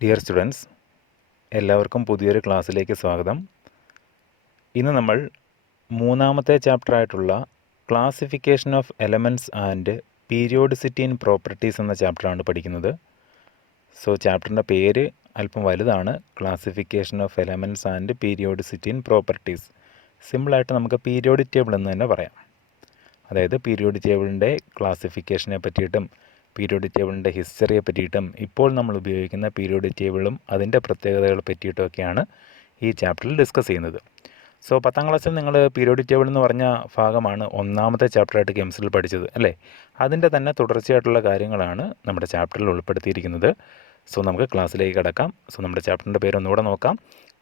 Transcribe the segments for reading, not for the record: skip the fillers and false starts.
Dear students, എല്ലാവർക്കും പുതിയൊരു ക്ലാസ്സിലേക്ക് സ്വാഗതം. ഇന്ന് നമ്മൾ മൂന്നാമത്തെ ചാപ്റ്ററായിട്ടുള്ള classification of elements and periodicity in properties എന്ന ചാപ്റ്ററാണ് പഠിക്കുന്നത്. സോ ചാപ്റ്ററിൻ്റെ പേര് അല്പം വലുതാണ്, classification of elements and periodicity in properties. സിമ്പിളായിട്ട് നമുക്ക് പീരിയോഡിക് ടേബിൾ എന്ന് തന്നെ പറയാം. അതായത് പീരിയോഡിക് ടേബിളിൻ്റെ ക്ലാസിഫിക്കേഷനെ പറ്റിയിട്ടും പീരിയോഡിക് ടേബിളിൻ്റെ ഹിസ്റ്ററിയെ പറ്റിയിട്ടും ഇപ്പോൾ നമ്മൾ ഉപയോഗിക്കുന്ന പീരിയോഡിക് ടേബിളും അതിൻ്റെ പ്രത്യേകതകളെ പറ്റിയിട്ടുമൊക്കെയാണ് ഈ ചാപ്റ്ററിൽ ഡിസ്കസ് ചെയ്യുന്നത്. സോ 10ാം ക്ലാസ്സിൽ നിങ്ങൾ പീരിയോഡിക് ടേബിൾ എന്ന് പറഞ്ഞ ഭാഗമാണ് ഒന്നാമത്തെ ചാപ്റ്ററായിട്ട് കെമിസ്ട്രിയിൽ പഠിച്ചത് അല്ലേ? അതിൻ്റെ തന്നെ തുടർച്ചയായിട്ടുള്ള കാര്യങ്ങളാണ് നമ്മുടെ ചാപ്റ്ററിൽ ഉൾപ്പെടുത്തിയിരിക്കുന്നത്. സോ നമുക്ക് ക്ലാസ്സിലേക്ക് കടക്കാം. സോ നമ്മുടെ ചാപ്റ്ററിൻ്റെ പേര് ഒന്നുകൂടെ നോക്കാം.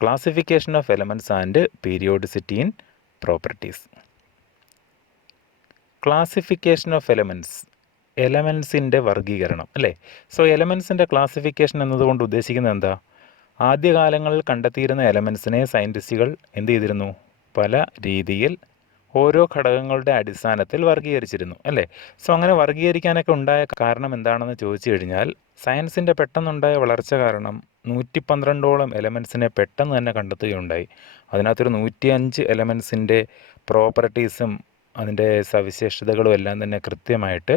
Classification of elements and periodicity in properties. Classification of എലമെൻറ്റ്സിൻ്റെ വർഗീകരണം അല്ലേ? സോ എലമെൻറ്റ്സിൻ്റെ ക്ലാസിഫിക്കേഷൻ എന്നതുകൊണ്ട് ഉദ്ദേശിക്കുന്നത് എന്താ? ആദ്യകാലങ്ങളിൽ കണ്ടെത്തിയിരുന്ന എലമെൻറ്റ്സിനെ സയൻറ്റിസ്റ്റുകൾ എന്ത് ചെയ്തിരുന്നു? പല രീതിയിൽ ഓരോ ഘടകങ്ങളുടെ അടിസ്ഥാനത്തിൽ വർഗീകരിച്ചിരുന്നു അല്ലേ? സോ അങ്ങനെ വർഗീകരിക്കാനൊക്കെ ഉണ്ടായ കാരണം എന്താണെന്ന് ചോദിച്ചു കഴിഞ്ഞാൽ, സയൻസിൻ്റെ പെട്ടെന്നുണ്ടായ വളർച്ച കാരണം 112ഓളം എലമെൻറ്റ്സിനെ പെട്ടെന്ന് തന്നെ കണ്ടെത്തുകയുണ്ടായി. അതിനകത്തൊരു 105 എലമെൻറ്റ്സിൻ്റെ പ്രോപ്പർട്ടീസും അതിൻ്റെ സവിശേഷതകളും എല്ലാം തന്നെ കൃത്യമായിട്ട്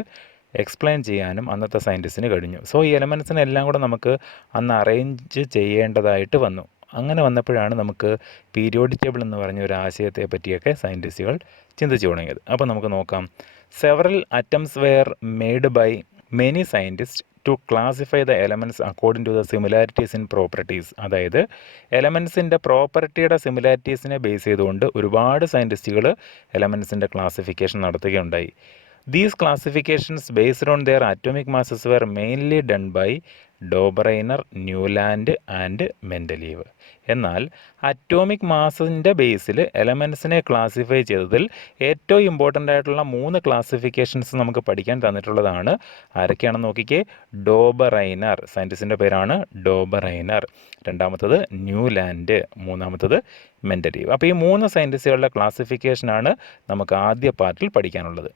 എക്സ്പ്ലെയിൻ ചെയ്യാനും അന്നത്തെ സയൻറ്റിസ്റ്റിന് കഴിഞ്ഞു. സോ ഈ എലമെൻറ്റ്സിനെല്ലാം കൂടെ നമുക്ക് അന്ന് അറേഞ്ച് ചെയ്യേണ്ടതായിട്ട് വന്നു. അങ്ങനെ വന്നപ്പോഴാണ് നമുക്ക് പീരിയോഡിക് ടേബിൾ എന്ന് പറഞ്ഞ ഒരു ആശയത്തെ പറ്റിയൊക്കെ സയൻറ്റിസ്റ്റുകൾ ചിന്തിച്ചു തുടങ്ങിയത്. അപ്പോൾ നമുക്ക് നോക്കാം. Several attempts were made by many scientist to classify the elements according to the similarities in properties. അതായത് എലമെൻറ്റ്സിൻ്റെ പ്രോപ്പർട്ടിയുടെ സിമിലാരിറ്റീസിനെ ബേസ് ചെയ്തുകൊണ്ട് ഒരുപാട് സയൻറ്റിസ്റ്റുകൾ എലമെൻറ്റ്സിൻ്റെ ക്ലാസിഫിക്കേഷൻ നടത്തുകയുണ്ടായി. These classifications based on their atomic masses were mainly done by Dobereiner, Newland and Mendeleev. എന്നാൽ അറ്റോമിക് മാസിൻ്റെ ബേസിൽ എലമെൻറ്റ്സിനെ ക്ലാസിഫൈ ചെയ്തതിൽ ഏറ്റവും ഇമ്പോർട്ടൻ്റ് ആയിട്ടുള്ള 3 ക്ലാസിഫിക്കേഷൻസ് നമുക്ക് പഠിക്കാൻ തന്നിട്ടുള്ളതാണ്. ആരൊക്കെയാണെന്ന് നോക്കിക്കേ. ഡോബറൈനർ, സയൻറ്റിസ്റ്റിൻ്റെ പേരാണ് ഡോബറൈനർ. രണ്ടാമത്തത് ന്യൂലാൻഡ്, മൂന്നാമത്തത് മെൻഡലീവ്. അപ്പോൾ ഈ 3 സയൻറ്റിസ്റ്റുകളുടെ ക്ലാസിഫിക്കേഷനാണ് നമുക്ക് ആദ്യ പാർട്ടിൽ പഠിക്കാനുള്ളത്.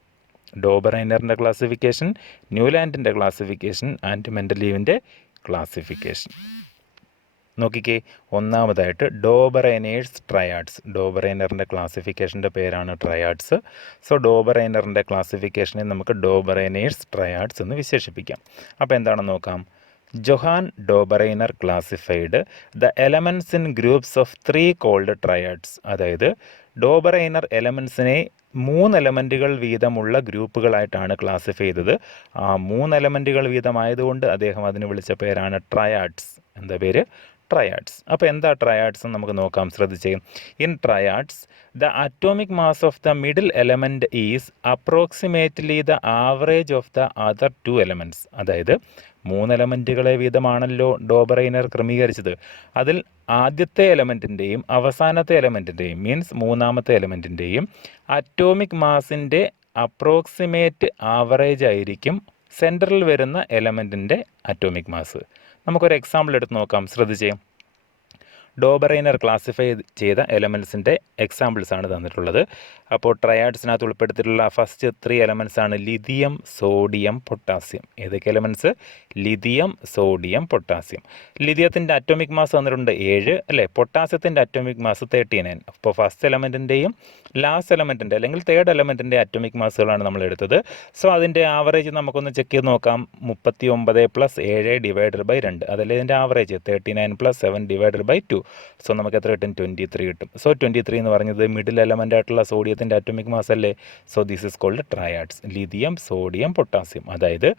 ഡോബറൈനറിൻ്റെ ക്ലാസിഫിക്കേഷൻ, ന്യൂലാൻഡിൻ്റെ ക്ലാസിഫിക്കേഷൻ ആൻഡ് മെൻഡലീവിൻ്റെ ക്ലാസിഫിക്കേഷൻ. നോക്കിക്കേ, ഒന്നാമതായിട്ട് ഡോബറൈനേഴ്സ് ട്രയാഡ്സ്. ഡോബറൈനറിൻ്റെ ക്ലാസിഫിക്കേഷൻ്റെ പേരാണ് ട്രയാഡ്സ്. സോ ഡോബറൈനറിൻ്റെ ക്ലാസിഫിക്കേഷനെ നമുക്ക് ഡോബറൈനേഴ്സ് ട്രയാഡ്സ് എന്ന് വിശേഷിപ്പിക്കാം. അപ്പോൾ എന്താണെന്ന് നോക്കാം. Johann Dobereiner classified the elements in groups of 3 called triads. അതായത് ഡോബറൈനർ എലമെൻറ്റ്സിനെ 3 എലമെൻറ്റുകൾ വീതമുള്ള ഗ്രൂപ്പുകളായിട്ടാണ് ക്ലാസിഫൈ ചെയ്തത്. ആ 3 എലമെൻറ്റുകൾ വീതമായതുകൊണ്ട് അദ്ദേഹം അതിന് വിളിച്ച പേരാണ് ട്രയാഡ്സ്. എന്താ പേര്? ട്രയാഡ്സ്. അപ്പോൾ എന്താ ട്രയാഡ്സ് എന്ന് നമുക്ക് നോക്കാം, ശ്രദ്ധിച്ചേ. In triads the atomic mass of the middle element is approximately the average of the other 2 elements. അതായത് 3 എലമെൻറ്റുകളെ വീതമാണല്ലോ ഡോബറൈനർ ക്രമീകരിച്ചത്. അതിൽ ആദ്യത്തെ എലമെൻറ്റിൻ്റെയും അവസാനത്തെ എലമെൻറ്റിൻ്റെയും, മീൻസ് മൂന്നാമത്തെ എലമെൻറ്റിൻ്റെയും അറ്റോമിക് മാസിൻ്റെ അപ്രോക്സിമേറ്റ് ആവറേജ് ആയിരിക്കും സെൻറ്ററിൽ വരുന്ന എലമെൻറ്റിൻ്റെ അറ്റോമിക് മാസ്. നമുക്കൊരു എക്സാമ്പിൾ എടുത്ത് നോക്കാം, ശ്രദ്ധിച്ചേ. ഡോബറൈനർ ക്ലാസിഫൈ ചെയ്ത എലമെൻറ്റ്സിൻ്റെ എക്സാമ്പിൾസാണ് തന്നിട്ടുള്ളത്. അപ്പോൾ ട്രയാഡ്സിനകത്ത് ഉൾപ്പെടുത്തിയിട്ടുള്ള ഫസ്റ്റ് 3 എലമെൻറ്റ്സാണ് ലിഥിയം, സോഡിയം, പൊട്ടാസ്യം. ഏതൊക്കെ എലമെൻറ്റ്സ്? Lithium, sodium, potassium. ലിഥിയത്തിൻ്റെ അറ്റോമിക് മാസ് തന്നിട്ടുണ്ട് 7 അല്ലേ? പൊട്ടാസ്യത്തിൻ്റെ അറ്റോമിക് മാസ് 39. അപ്പോൾ ഫസ്റ്റ് എലമെൻറ്റിൻ്റെയും ലാസ്റ്റ് എലമെൻറ്റിൻ്റെ അല്ലെങ്കിൽ തേർഡ് എലമെൻറ്റിൻ്റെ അറ്റോമിക് മാസുകളാണ് നമ്മൾ എടുത്തത്. സോ അതിൻ്റെ ആവറേജ് നമുക്കൊന്ന് ചെക്ക് ചെയ്ത് നോക്കാം. 39 + 7 ഡിവൈഡഡ് ബൈ 2, അതല്ലേ ഇതിൻ്റെ ആവറേജ്. 39 + 7 divided by 2. സോ നമുക്ക് എത്ര കിട്ടും? 23 കിട്ടും. സോ 23 എന്ന് പറഞ്ഞത് മിഡിൽ എലമെൻ്റ് ആയിട്ടുള്ള സോഡിയത്തിൻ്റെ അറ്റോമിക് മാസ് അല്ലേ? So this is called triads. Lithium, sodium, potassium. അതായത്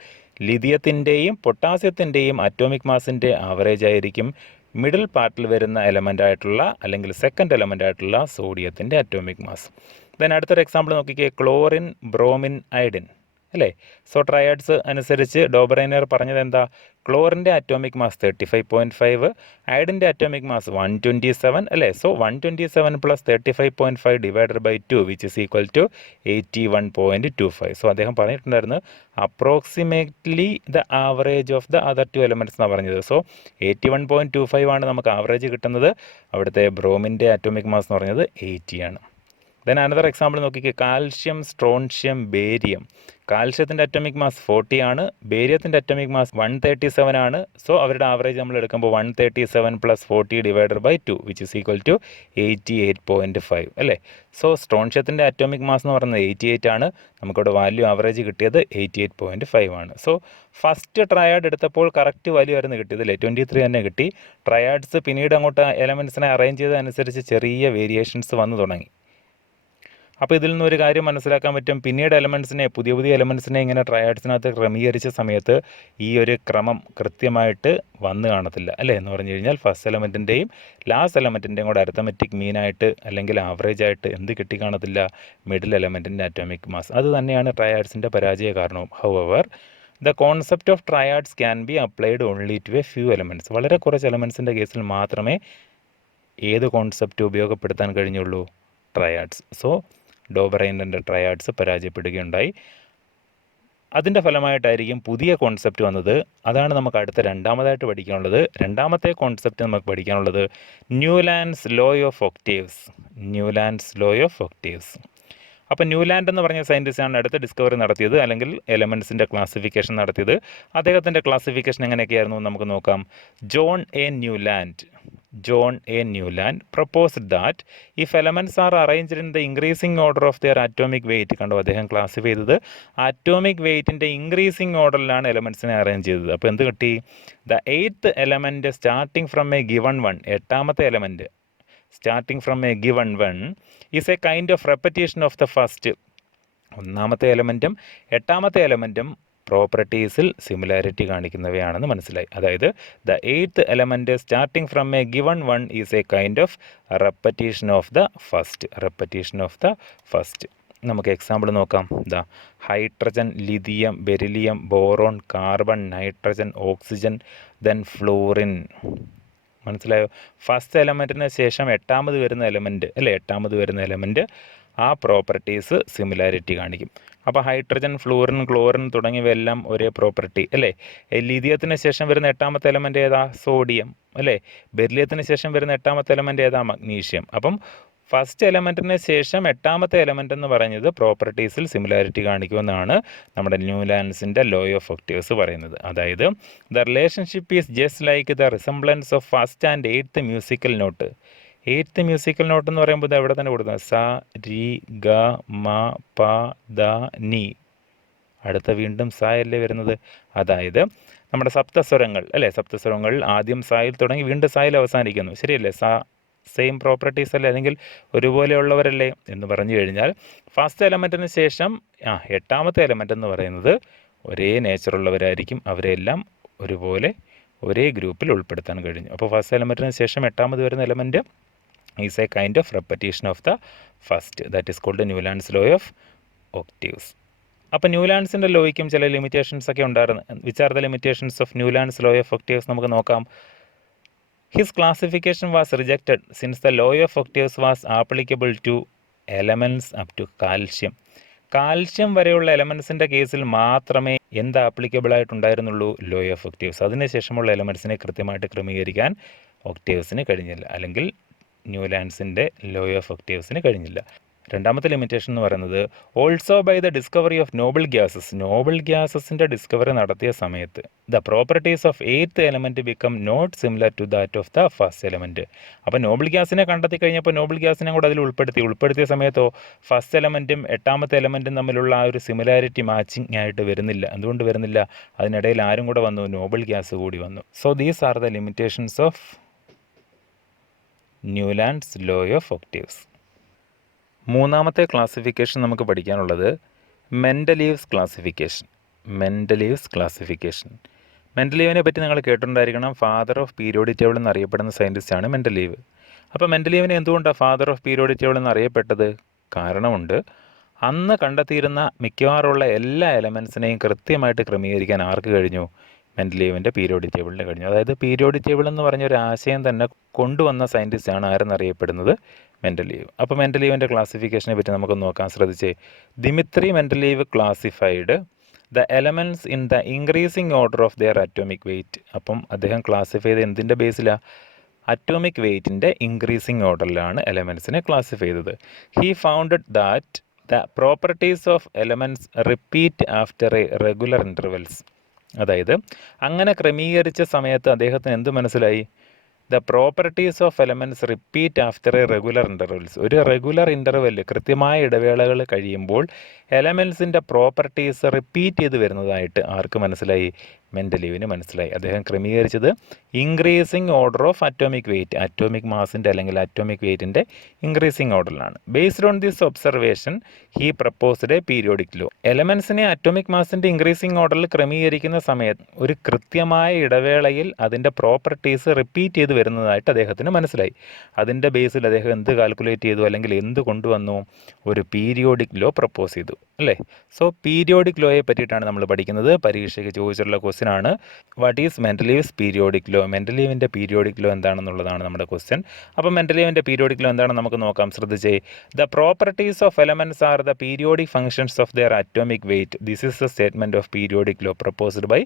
ലിഥിയത്തിൻ്റെയും പൊട്ടാസ്യത്തിൻ്റെയും അറ്റോമിക് മാസിൻ്റെ ആവറേജ് ആയിരിക്കും മിഡിൽ പാർട്ടിൽ വരുന്ന എലമെൻ്റ് ആയിട്ടുള്ള അല്ലെങ്കിൽ സെക്കൻഡ് എലമെൻ്റ് ആയിട്ടുള്ള സോഡിയത്തിൻ്റെ അറ്റോമിക് മാസ്. ദെൻ അടുത്തൊരു എക്സാമ്പിൾ നോക്കിക്കേ. ക്ലോറിൻ, ബ്രോമിൻ, അയഡിൻ അല്ലേ? സോ ട്രയാഡ്സ് അനുസരിച്ച് ഡോബറൈനർ പറഞ്ഞത് എന്താ? ക്ലോറിൻ്റെ അറ്റോമിക് മാസ് 35.5, അയഡിൻ്റെ അറ്റോമിക് മാസ് 127 അല്ലേ? സോ 127 + 35.5 divided by 2 which is equal to 81.25. So അദ്ദേഹം പറഞ്ഞിട്ടുണ്ടായിരുന്നു approximately the average of the other 2 elements എന്നാണ് പറഞ്ഞത്. സോ 81.25 ആണ് നമുക്ക് ആവറേജ് കിട്ടുന്നത്. അവിടുത്തെ ബ്രോമിൻ്റെ അറ്റോമിക് മാസ് എന്ന് പറഞ്ഞത് 80 ആണ്. ദെൻ അനദർ എക്സാമ്പിൾ നോക്കിക്കേ, കാൽഷ്യം, സ്ട്രോൺഷ്യം, ബേരിയം. കാൽഷ്യത്തിൻ്റെ അറ്റോമിക് മാസ് 40 ആണ്, ബേരിയത്തിൻ്റെ അറ്റോമിക് മാസ് 137 ആണ്. സോ അവരുടെ ആവറേജ് നമ്മൾ എടുക്കുമ്പോൾ 137 + 40/2 വിച്ച് ഇസ് ഈക്വൽ ടു 88.5 അല്ലേ. സോ സ്ട്രോൺഷ്യത്തിൻ്റെ അറ്റോമിക് മാസ് എന്ന് പറയുന്നത് 88 ആണ്, നമുക്കിവിടെ വാല്യൂ ആവറേജ് കിട്ടിയത് 88.5 ആണ്. സോ ഫസ്റ്റ് ട്രയാഡ് എടുത്തപ്പോൾ കറക്റ്റ് വാല്യൂ ആയിരുന്നു കിട്ടിയത് അല്ലേ, 23 തന്നെ കിട്ടി. ട്രയാഡ്സ് പിന്നീട് അങ്ങോട്ട് എലമെൻസിനെ അറേഞ്ച് ചെയ്തതനുസരിച്ച് ചെറിയ വേരിയേഷൻസ് വന്നു തുടങ്ങി. അപ്പോൾ ഇതിൽ നിന്നൊരു കാര്യം മനസ്സിലാക്കാൻ പറ്റും, പിന്നീട് എലമെൻസിനെ പുതിയ എലമെൻസിനെ ഇങ്ങനെ ട്രയാഡ്സിനകത്ത് ക്രമീകരിച്ച സമയത്ത് ഈ ഒരു ക്രമം കൃത്യമായിട്ട് വന്നു കാണത്തില്ല അല്ലേ. എന്ന് പറഞ്ഞു കഴിഞ്ഞാൽ ഫസ്റ്റ് എലമെൻറ്റിൻ്റെയും ലാസ്റ്റ് എലമെൻറ്റിൻ്റെയും കൂടെ അരിത്തമെറ്റിക് മീനായിട്ട് അല്ലെങ്കിൽ ആവറേജ് ആയിട്ട് എന്ത് കിട്ടിക്കാണത്തില്ല, മിഡിൽ എലമെൻറ്റിൻ്റെ അറ്റോമിക് മാസ്. അത് തന്നെയാണ് ട്രയാഡ്സിൻ്റെ പരാജയ കാരണവും. However the concept of triads can be applied only to a few elements. വളരെ കുറച്ച് എലമെൻസിൻ്റെ കേസിൽ മാത്രമേ ഏത് കോൺസെപ്റ്റ് ഉപയോഗപ്പെടുത്താൻ കഴിഞ്ഞുള്ളൂ, ട്രയാഡ്സ്. സോ ഡോബറൈനറിൻ്റെ ട്രയാഡ്സ് പരാജയപ്പെടുകയുണ്ടായി. അതിൻ്റെ ഫലമായിട്ടായിരിക്കും പുതിയ കോൺസെപ്റ്റ് വന്നത്. അതാണ് നമുക്ക് അടുത്ത രണ്ടാമതായിട്ട് പഠിക്കാനുള്ളത്. രണ്ടാമത്തെ കോൺസെപ്റ്റ് നമുക്ക് പഠിക്കാനുള്ളത് Newlands law of octaves. Newlands law of octaves. അപ്പോൾ ന്യൂലാൻഡ് എന്ന് പറഞ്ഞ സയൻറ്റിസ്റ്റാണ് അടുത്ത ഡിസ്കവറി നടത്തിയത്, അല്ലെങ്കിൽ എലമെൻസിൻ്റെ ക്ലാസിഫിക്കേഷൻ നടത്തിയത്. അദ്ദേഹത്തിൻ്റെ ക്ലാസിഫിക്കേഷൻ എങ്ങനെയൊക്കെയായിരുന്നു നമുക്ക് നോക്കാം. John A Newland proposed that if elements are arranged in the increasing order of their atomic weight, കണ്ടോ അദ്ദേഹം ക്ലാസിഫൈ ചെയ്തത് അറ്റോമിക് വെയ്റ്റിൻ്റെ ഇൻക്രീസിങ് ഓർഡറിലാണ് എലമെൻസിനെ അറേഞ്ച് ചെയ്തത്. അപ്പോൾ എന്ത് കിട്ടി, the 8th element starting from a given one, എട്ടാമത്തെ element starting from a given one is a kind of repetition of the first. ഒന്നാമത്തെ എലമെൻറ്റും എട്ടാമത്തെ എലമെൻറ്റും പ്രോപ്പർട്ടീസിൽ സിമിലാരിറ്റി കാണിക്കുന്നവയാണെന്ന് മനസ്സിലായി. അതായത് the 8th element starting from a given one is a kind of repetition of the first. നമുക്ക് example നോക്കാം. The hydrogen, lithium, beryllium, boron, carbon, nitrogen, oxygen, then fluorine. മനസ്സിലായോ? ഫസ്റ്റ് എലമെൻറ്റിന് ശേഷം എട്ടാമത് വരുന്ന എലമെൻറ്റ് ആ പ്രോപ്പർട്ടീസ് സിമിലാരിറ്റി കാണിക്കും. അപ്പോൾ hydrogen, fluorine, chlorine തുടങ്ങിയവയെല്ലാം ഒരേ പ്രോപ്പർട്ടി അല്ലേ. ലിഥിയത്തിന് ശേഷം വരുന്ന എട്ടാമത്തെ എലമെൻറ്റ് ഏതാ, സോഡിയം അല്ലേ. ബെരിലിയത്തിന് ശേഷം വരുന്ന എട്ടാമത്തെ എലമെൻറ്റ് ഏതാ, മഗ്നീഷ്യം. അപ്പം ഫസ്റ്റ് എലമെൻറ്റിന് ശേഷം എട്ടാമത്തെ എലമെൻറ്റ് എന്ന് പറയുന്നത് പ്രോപ്പർട്ടീസിൽ സിമിലാരിറ്റി കാണിക്കുമെന്നാണ് നമ്മുടെ ന്യൂലാൻഡ്സിൻ്റെ ലോ ഓഫ് ഒക്ടേവ്സ് പറയുന്നത്. അതായത് the relationship is just like the resemblance of first and 8th musical note. 8th musical note എന്ന് പറയുമ്പോൾ ഇത് എവിടെ തന്നെ കൊടുക്കുന്നത്, സ, രി, ഗ, മ, പ, ദ, നി. അടുത്ത വീണ്ടും സ അല്ലേ വരുന്നത്. അതായത് നമ്മുടെ സപ്തസ്വരങ്ങൾ അല്ലേ, സപ്തസ്വരങ്ങൾ ആദ്യം സായിൽ തുടങ്ങി വീണ്ടും സായിൽ അവസാനിക്കുന്നു, ശരിയല്ലേ. സ സെയിം പ്രോപ്പർട്ടീസ് അല്ലേ, അല്ലെങ്കിൽ ഒരുപോലെയുള്ളവരല്ലേ എന്ന് പറഞ്ഞു കഴിഞ്ഞാൽ ഫസ്റ്റ് എലമെൻറ്റിന് ശേഷം എട്ടാമത്തെ എലമെൻ്റ് എന്ന് പറയുന്നത് ഒരേ നേച്ചറുള്ളവരായിരിക്കും. അവരെല്ലാം ഒരുപോലെ ഒരേ ഗ്രൂപ്പിൽ ഉൾപ്പെടുത്താൻ കഴിഞ്ഞു. അപ്പോൾ ഫസ്റ്റ് എലമെൻറ്റിന് ശേഷം എട്ടാമത് വരുന്ന element is a kind of repetition of the first. That is called Newlands law of octaves. അപ്പോൾ ന്യൂലാൻഡ്സിൻ്റെ ലോയ്ക്കും ചില ലിമിറ്റേഷൻസ് ഒക്കെ ഉണ്ടായിരുന്നു. Which are the limitations of Newlands law of octaves നമുക്ക് നോക്കാം. His classification was rejected since the law of octaves was applicable to elements up to calcium. Calcium വരെയുള്ള എലമെൻസിൻ്റെ കേസിൽ മാത്രമേ എന്ത് ആപ്ലിക്കബിൾ ആയിട്ടുണ്ടായിരുന്നുള്ളൂ, ലോ ഓഫ് ഒക്ടേവ്സ്. അതിനുശേഷമുള്ള എലമെൻസിനെ കൃത്യമായിട്ട് ക്രമീകരിക്കാൻ ഒക്ടേവ്സിന് കഴിഞ്ഞില്ല, അല്ലെങ്കിൽ ന്യൂലാൻഡ്സിൻ്റെ ലോ ഓഫ് ഒക്ടേവ്സിന് കഴിഞ്ഞില്ല. രണ്ടാമത്തെ ലിമിറ്റേഷൻ എന്ന് പറയുന്നത് also by the discovery of noble ഗ്യാസസിൻ്റെ ഡിസ്കവറി നടത്തിയ സമയത്ത് the properties of 8th element become not similar to that of the first element. അപ്പോൾ നോബിൾ ഗ്യാസിനെ കണ്ടെത്തി കഴിഞ്ഞപ്പോൾ നോബിൾ ഗ്യാസിനെ കൂടെ അതിൽ ഉൾപ്പെടുത്തിയ സമയത്തോ ഫസ്റ്റ് എലമെൻറ്റും എട്ടാമത്തെ എലമെൻറ്റും തമ്മിലുള്ള ആ ഒരു സിമിലാരിറ്റി മാച്ചിങ് ആയിട്ട് വരുന്നില്ല. എന്തുകൊണ്ട് വരുന്നില്ല? അതിനിടയിൽ ആരും കൂടെ വന്നു, നോബിൾ ഗ്യാസ് കൂടി വന്നു. So these are the limitations of Newlands law of octaves. മൂന്നാമത്തെ ക്ലാസിഫിക്കേഷൻ നമുക്ക് പഠിക്കാനുള്ളത് മെൻഡലീവ്സ് ക്ലാസിഫിക്കേഷൻ. മെൻഡലീവിനെ പറ്റി നിങ്ങൾ കേട്ടിട്ടുണ്ടായിരിക്കണം. ഫാദർ ഓഫ് പീരിയോഡിക് ടേബിൾ എന്നറിയപ്പെടുന്ന സയൻറ്റിസ്റ്റാണ് മെൻഡലീവ്. അപ്പോൾ മെൻഡലീവിനെ എന്തുകൊണ്ടാണ് ഫാദർ ഓഫ് പീരിയോഡിക് ടേബിൾ എന്നറിയപ്പെട്ടത്? കാരണമുണ്ട്. അന്ന് കണ്ടെത്തിയിരുന്ന മിക്കവാറുള്ള എല്ലാ എലമെൻസിനെയും കൃത്യമായിട്ട് ക്രമീകരിക്കാൻ ആർക്ക് കഴിഞ്ഞു? മെൻഡലീവിൻ്റെ പീരിയോഡിക് ടേബിളിന് കഴിഞ്ഞു. അതായത് പീരിയോഡിക് ടേബിൾ എന്ന് പറഞ്ഞൊരു ആശയം തന്നെ കൊണ്ടുവന്ന സയൻറ്റിസ്റ്റാണ് ആരെന്നറിയപ്പെടുന്നത്? മെൻഡലീവ്. അപ്പോൾ മെൻഡലീവിൻ്റെ ക്ലാസിഫിക്കേഷനെ പറ്റി നമുക്ക് നോക്കാൻ ശ്രദ്ധിച്ചേ. Dmitri Mendeleev classified the elements in the increasing order of their atomic weight. അപ്പം അദ്ദേഹം ക്ലാസിഫൈ ചെയ്ത് എന്തിൻ്റെ ബേസിലാണ്? അറ്റോമിക് വെയ്റ്റിൻ്റെ ഇൻക്രീസിങ് ഓർഡറിലാണ് എലമെൻസിനെ ക്ലാസിഫൈ ചെയ്തത്. He founded that the properties of elements repeat after a regular intervals. അതായത് അങ്ങനെ ക്രമീകരിച്ച സമയത്ത് അദ്ദേഹത്തിന് എന്ത് മനസ്സിലായി? The properties of elements repeat after a regular intervals. ഒരു റെഗുലർ ഇൻ്റർവെല്ല്, കൃത്യമായ ഇടവേളകൾ കഴിയുമ്പോൾ എലമെൻറ്റ്സിൻ്റെ പ്രോപ്പർട്ടീസ് റിപ്പീറ്റ് ചെയ്ത് വരുന്നതായിട്ട് ആർക്ക് മനസ്സിലായി? മെൻഡലീവിന് മനസ്സിലായി. അദ്ദേഹം ക്രമീകരിച്ചത് increasing order of atomic weight, atomic മാസിൻ്റെ അല്ലെങ്കിൽ അറ്റോമിക് വെയ്റ്റിൻ്റെ ഇൻക്രീസിങ് ഓർഡറിലാണ്. Based on this observation he proposed a periodic law. എലമെൻസിനെ അറ്റോമിക് മാസിൻ്റെ ഇൻക്രീസിങ് ഓർഡറിൽ ക്രമീകരിക്കുന്ന സമയത്ത് ഒരു കൃത്യമായ ഇടവേളയിൽ അതിൻ്റെ പ്രോപ്പർട്ടീസ് റിപ്പീറ്റ് ചെയ്ത് വരുന്നതായിട്ട് അദ്ദേഹത്തിന് മനസ്സിലായി. അതിൻ്റെ ബേസിൽ അദ്ദേഹം എന്ത് കാൽക്കുലേറ്റ് ചെയ്തു, അല്ലെങ്കിൽ എന്ത് കൊണ്ടുവന്നു? ഒരു പീരിയോഡിക് ലോ പ്രപ്പോസ് ചെയ്തു, അല്ലേ? സോ പീരിയോഡിക് ലോയെ പറ്റിയിട്ടാണ് നമ്മൾ പഠിക്കുന്നത്. പരീക്ഷയ്ക്ക് ചോദിച്ചിട്ടുള്ള ക്വസ്റ്റ്യൻ ആണ്, what is Mendeleev's periodic law? മെൻഡലീവിൻ്റെ പീരിയോഡിക് ലോ എന്താണെന്നുള്ളതാണ് നമ്മുടെ ക്വസ്റ്റ്യൻ. അപ്പോൾ മെൻഡലീവിൻ്റെ പീരിയോഡിക് ലോ എന്താണെന്ന് നമുക്ക് നോക്കാം. ശ്രദ്ധിച്ചേ. The properties of elements are the periodic functions of their atomic weight. This is the statement of periodic law proposed by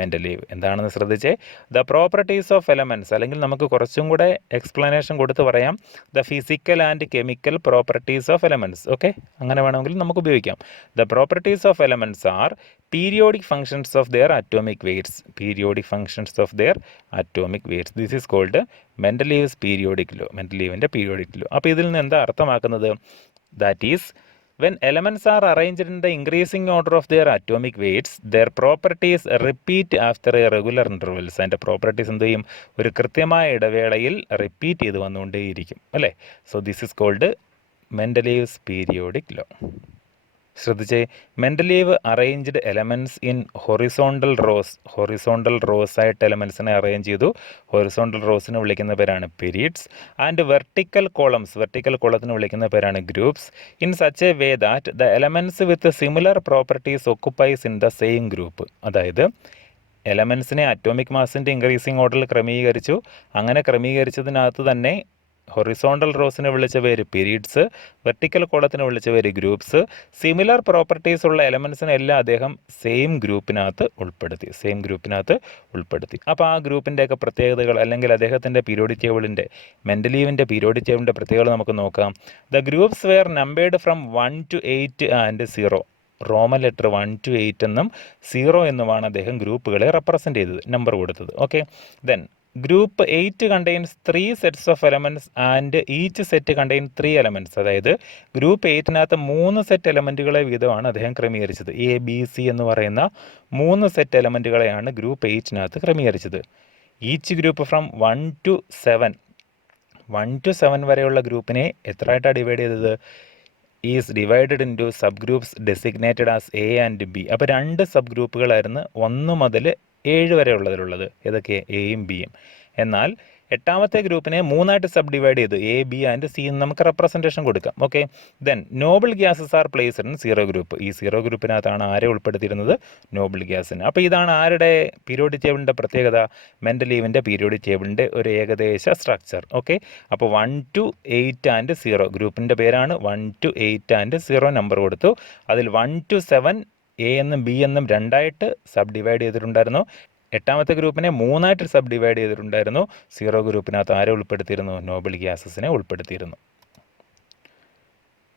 Mendeleev. എന്താണെന്ന് ശ്രദ്ധിച്ചേ. ദ പ്രോപ്പർട്ടീസ് ഓഫ് എലമെൻറ്റ്സ്, അല്ലെങ്കിൽ നമുക്ക് കുറച്ചും കൂടെ എക്സ്പ്ലനേഷൻ കൊടുത്ത് പറയാം, the physical and chemical properties of elements. Okay, അങ്ങനെ വേണമെങ്കിൽ നമുക്ക് ഉപയോഗിക്കാം. The properties of elements R periodic functions of their atomic weights. Periodic functions of their atomic weights. This is called Mendeleev's periodic law. മെൻഡലീവിൻ്റെ periodic law. അപ്പോൾ ഇതിൽ നിന്ന് എന്താ അർത്ഥമാക്കുന്നത്? That is, when elements are arranged in the increasing order of their atomic weights, their properties repeat after a regular intervals. അതിൻ്റെ properties എന്ത് ചെയ്യും? ഒരു കൃത്യമായ ഇടവേളയിൽ റിപ്പീറ്റ് ചെയ്ത് വന്നുകൊണ്ടേയിരിക്കും, അല്ലേ? So this is called Mendeleev's periodic law. ശ്രദ്ധിച്ചേ. Mendeleev arranged elements in horizontal rows. Horizontal rows ആയിട്ട് എലമെൻറ്റ്സിനെ അറേഞ്ച് ചെയ്തു. ഹൊറിസോണ്ടൽ റോസിനെ വിളിക്കുന്ന പേരാണ് periods. And vertical columns, vertical കോളത്തിന് വിളിക്കുന്ന പേരാണ് groups. In such a way that the elements with similar properties occupies in the same group. അതായത് എലമെൻറ്റ്സിനെ അറ്റോമിക് മാസിൻ്റെ ഇൻക്രീസിങ് ഓർഡറിൽ ക്രമീകരിച്ചു. അങ്ങനെ ക്രമീകരിച്ചതിനകത്ത് തന്നെ ഹൊറിസോണ്ടൽ റോസിനെ വിളിച്ച പേര് പീരീഡ്സ്, വെർട്ടിക്കൽ കോളത്തിന് വിളിച്ച പേര് ഗ്രൂപ്പ്സ്. സിമിലർ പ്രോപ്പർട്ടീസ് ഉള്ള എലമെൻറ്റ്സിനെ എല്ലാം അദ്ദേഹം സെയിം ഗ്രൂപ്പിനകത്ത് ഉൾപ്പെടുത്തി. അപ്പോൾ ആ ഗ്രൂപ്പിൻ്റെയൊക്കെ പ്രത്യേകതകൾ, അല്ലെങ്കിൽ അദ്ദേഹത്തിൻ്റെ പീരിയോഡിക് ടേബിളിൻ്റെ, മെൻഡലീവിൻ്റെ പീരിയോഡിക് ടേബിളിൻ്റെ പ്രത്യേകത നമുക്ക് നോക്കാം. The groups were numbered from 1 to 8 and 0. Roman letter 1 to 8 എന്നും 0 എന്നുമാണ് അദ്ദേഹം ഗ്രൂപ്പുകളെ റെപ്രസെൻ്റ് ചെയ്തത്, നമ്പർ കൊടുത്തത്. Okay, then group 8 contains 3 sets of elements and each set contain 3 elements. അതായത് ഗ്രൂപ്പ് 8-നകത്ത് 3 സെറ്റ് എലമെൻറ്റുകളെ വീതമാണ് അദ്ദേഹം ക്രമീകരിച്ചത്. ABC എന്ന് പറയുന്ന 3 സെറ്റ് എലമെൻറ്റുകളെയാണ് ഗ്രൂപ്പ് 8-നകത്ത് ക്രമീകരിച്ചത്. ഈച്ച് ഗ്രൂപ്പ് ഫ്രം 1 to 7 വരെയുള്ള ഗ്രൂപ്പിനെ എത്രയായിട്ടാണ് ഡിവൈഡ് ചെയ്തത്? Is divided into sub groups designated as A and B. അപ്പോൾ 2 സബ് ഗ്രൂപ്പുകളായിരുന്നു 1 മുതൽ 7 വരെ ഉള്ളതിലുള്ളത്. ഏതൊക്കെ? എയും ബിയും. എന്നാൽ 8ാമത്തെ ഗ്രൂപ്പിനെ 3ആയിട്ട് സബ് ഡിവൈഡ് ചെയ്ത് A, B ആൻഡ് C എന്ന് നമുക്ക് റെപ്രസെൻറ്റേഷൻ കൊടുക്കാം. Okay, then Noble gases R placed in 0 group. ഈ 0 ഗ്രൂപ്പിനകത്താണ് ആരെ ഉൾപ്പെടുത്തിയിരുന്നത്? നോബിൾ ഗ്യാസിന്. അപ്പോൾ ഇതാണ് ആരുടെ പീരിയോഡിക് ടേബിളിൻ്റെ പ്രത്യേകത? മെൻഡലീവിൻ്റെ പീരിയോഡിക് ടേബിളിൻ്റെ ഒരു ഏകദേശ സ്ട്രക്ചർ. ഓക്കെ, അപ്പോൾ 1 to 8 ആൻഡ് 0 ഗ്രൂപ്പിൻ്റെ പേരാണ്. 1 to 8 ആൻഡ് 0 നമ്പർ കൊടുത്തു. അതിൽ 1 to 7 A എന്നും B എന്നും 2ആയിട്ട് സബ് ഡിവൈഡ് ചെയ്തിട്ടുണ്ടായിരുന്നു. 8ാമത്തെ ഗ്രൂപ്പിനെ 3ആയിട്ട് സബ് ഡിവൈഡ് ചെയ്തിട്ടുണ്ടായിരുന്നു. 0 ഗ്രൂപ്പിനകത്ത് ആരെ ഉൾപ്പെടുത്തിയിരുന്നു? നോബിൾ ഗ്യാസസിനെ ഉൾപ്പെടുത്തിയിരുന്നു.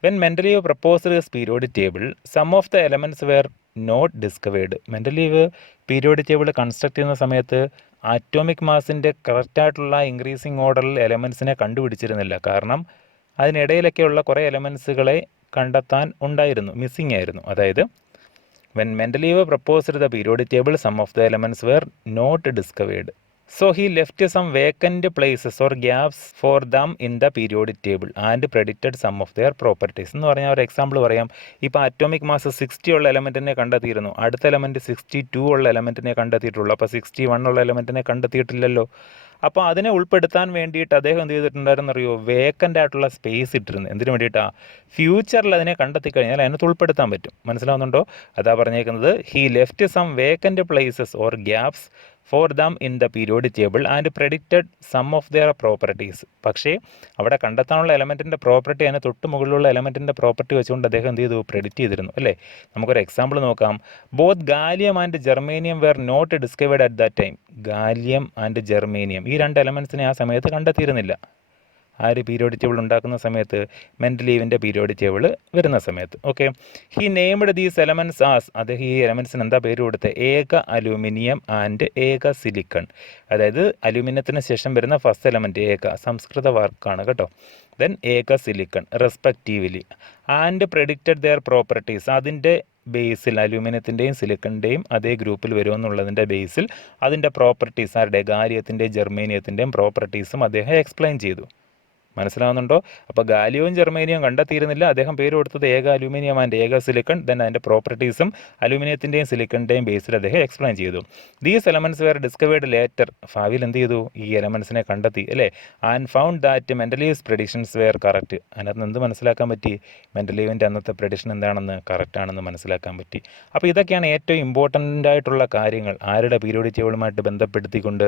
When Mendeleev proposed his periodic table, some of the elements were not discovered. Mendeleev periodic table construct ചെയ്യുന്ന സമയത്ത് ആറ്റോമിക് മാസിൻ്റെ കറക്റ്റായിട്ടുള്ള ഇൻക്രീസിങ് ഓർഡറിൽ എലമെൻറ്റ്സിനെ കണ്ടുപിടിച്ചിരുന്നില്ല. കാരണം അതിനിടയിലൊക്കെയുള്ള കുറേ എലമെൻറ്റ്സുകളെ കണ്ടെത്താൻ ഉണ്ടായിരുന്നു, മിസ്സിംഗ് ആയിരുന്നു. അതായത് when Mendeleev proposed the periodic table, some of the elements were not discovered. So he left some vacant places or gaps for them in the periodic table and predicted some of their properties. എന്ന് പറഞ്ഞാൽ ഒരു example പറയാം. ഇപ്പോൾ atomic mass 60 ഉള്ള എലമെൻറ്റിനെ കണ്ടെത്തിയിരുന്നു. അടുത്ത element 62 ഉള്ള എലമെൻറ്റിനെ കണ്ടെത്തിയിട്ടുള്ളൂ. അപ്പോൾ 61 ഉള്ള എലമെൻറ്റിനെ കണ്ടെത്തിയിട്ടില്ലല്ലോ. അപ്പോൾ അതിനെ ഉൾപ്പെടുത്താൻ വേണ്ടിയിട്ട് അദ്ദേഹം എന്ത് ചെയ്തിട്ടുണ്ടായിരുന്നറിയോ? വേക്കൻ്റ് ആയിട്ടുള്ള സ്പേസ് ഇട്ടിരുന്നു. എന്തിനു വേണ്ടിയിട്ടാണ്? ഫ്യൂച്ചറിൽ അതിനെ കണ്ടെത്തി കഴിഞ്ഞാൽ അതിനകത്ത് ഉൾപ്പെടുത്താൻ പറ്റും. മനസ്സിലാവുന്നുണ്ടോ? അതാ പറഞ്ഞേക്കുന്നത്, he left some vacant places or gaps for them in the periodic table and predicted some of their properties. പക്ഷേ അവിടെ കണ്ടെത്താനുള്ള എലമെൻറ്റിൻ്റെ പ്രോപ്പർട്ടി അതിന് തൊട്ട് മുകളിലുള്ള എലമെൻറ്റിൻ്റെ പ്രോപ്പർട്ടി വെച്ചുകൊണ്ട് അദ്ദേഹം എന്ത് ചെയ്തു, പ്രെഡിക്റ്റ് ചെയ്തിരുന്നു അല്ലേ. നമുക്കൊരു എക്സാമ്പിൾ നോക്കാം. Both gallium and germanium were not discovered at that time. Gallium and germanium ഈ രണ്ട് എലമെൻസിനെ ആ സമയത്ത് കണ്ടെത്തിയിരുന്നില്ല. ആ ഒരു പീരിയോഡിക് ടേബിൾ ഉണ്ടാക്കുന്ന സമയത്ത്, മെൻഡലീവിൻ്റെ പീരിയോഡിക് ടേബിൾ വരുന്ന സമയത്ത്. Okay, he named these elements as, അദ്ദേഹം ഈ എലമെൻറ്റ്സിന് എന്താ പേര് കൊടുത്തത്? ഏക അലൂമിനിയം ആൻഡ് ഏക സിലിക്കൺ. അതായത് അലൂമിനിയത്തിന് ശേഷം വരുന്ന ഫസ്റ്റ് എലമെൻറ്റ് ഏക, സംസ്കൃത വാക്കാണ് കേട്ടോ. ദെൻ ഏക silicon respectively. And predicted their properties, അതിൻ്റെ ബേസിൽ അലൂമിനിയത്തിൻ്റെയും സിലിക്കണിൻ്റെയും അതേ ഗ്രൂപ്പിൽ വരുമെന്നുള്ളതിൻ്റെ ബേസിൽ അതിൻ്റെ പ്രോപ്പർട്ടീസ്, ആരുടെ? ഗാലിയത്തിൻ്റെയും ജെർമേനിയത്തിൻ്റെയും പ്രോപ്പർട്ടീസും അദ്ദേഹം എക്സ്പ്ലെയിൻ ചെയ്തു. മനസ്സിലാവുന്നുണ്ടോ? അപ്പോൾ ഗാലിയവും ജെർമേനിയവും കണ്ടെത്തിയിരുന്നില്ല, അദ്ദേഹം പേര് കൊടുത്തത് ഏക അലൂമിനിയം ആൻഡ് ഏക സിലിക്കൺ. ദെൻ അതിൻ്റെ പ്രോപ്പർട്ടീസും അലൂമിനിയത്തിൻ്റെയും സിലിക്കണിൻ്റെയും ബേസിൽ അദ്ദേഹം എക്സ്പ്ലെയിൻ ചെയ്തു. These elements were discovered later, ഭാവിയിൽ എന്ത് ചെയ്തു? ഈ എലമെൻറ്റ്സിനെ കണ്ടെത്തി അല്ലേ. And found that Mendeleev's predictions were correct. അതിനകത്ത് എന്ത് മനസ്സിലാക്കാൻ പറ്റി? മെൻഡലീവിൻ്റെ അന്നത്തെ പ്രഡിക്ഷൻ എന്താണെന്ന്, കറക്റ്റ് ആണെന്ന് മനസ്സിലാക്കാൻ പറ്റി. അപ്പോൾ ഇതൊക്കെയാണ് ഏറ്റവും ഇമ്പോർട്ടൻ്റ് ആയിട്ടുള്ള കാര്യങ്ങൾ ആരുടെ പീരിയോഡിക് ടേബിളുമായിട്ട് ബന്ധപ്പെടുത്തിക്കൊണ്ട്?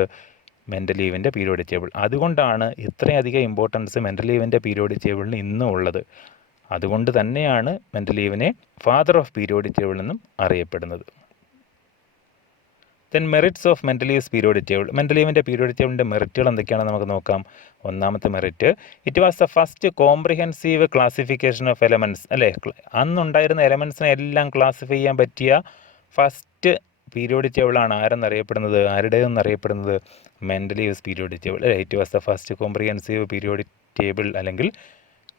മെൻഡലീവിൻ്റെ പീരിയോഡിക് ടേബിൾ. അതുകൊണ്ടാണ് ഇത്രയധികം ഇമ്പോർട്ടൻസ് മെൻഡലീവിൻ്റെ പീരിയോഡിക് ടേബിളിന് ഇന്നും ഉള്ളത്. അതുകൊണ്ട് തന്നെയാണ് മെൻഡലീവിനെ ഫാദർ ഓഫ് പീരിയോഡിക് ടേബിൾ എന്നും അറിയപ്പെടുന്നത്. Then merits of Mendeleev's periodic table. മെൻഡലീവിൻ്റെ പീരിയോഡിക് ടേബിളിൻ്റെ മെറിറ്റുകൾ എന്തൊക്കെയാണെന്ന് നമുക്ക് നോക്കാം. ഒന്നാമത്തെ merit, it was the first comprehensive classification of elements അല്ലേ. അന്നുണ്ടായിരുന്ന എലമെൻറ്റ്സിനെ എല്ലാം ക്ലാസിഫൈ ചെയ്യാൻ പറ്റിയ ഫസ്റ്റ് പീരിയോഡിക് ടേബിളാണ് ആരെന്നറിയപ്പെടുന്നത്? ആരുടേതെന്നറിയപ്പെടുന്നത്? മെൻഡലീവ്സ് പീരിയോഡിക് ടേബിൾ അല്ലേ. It was the first comprehensive periodic table അല്ലെങ്കിൽ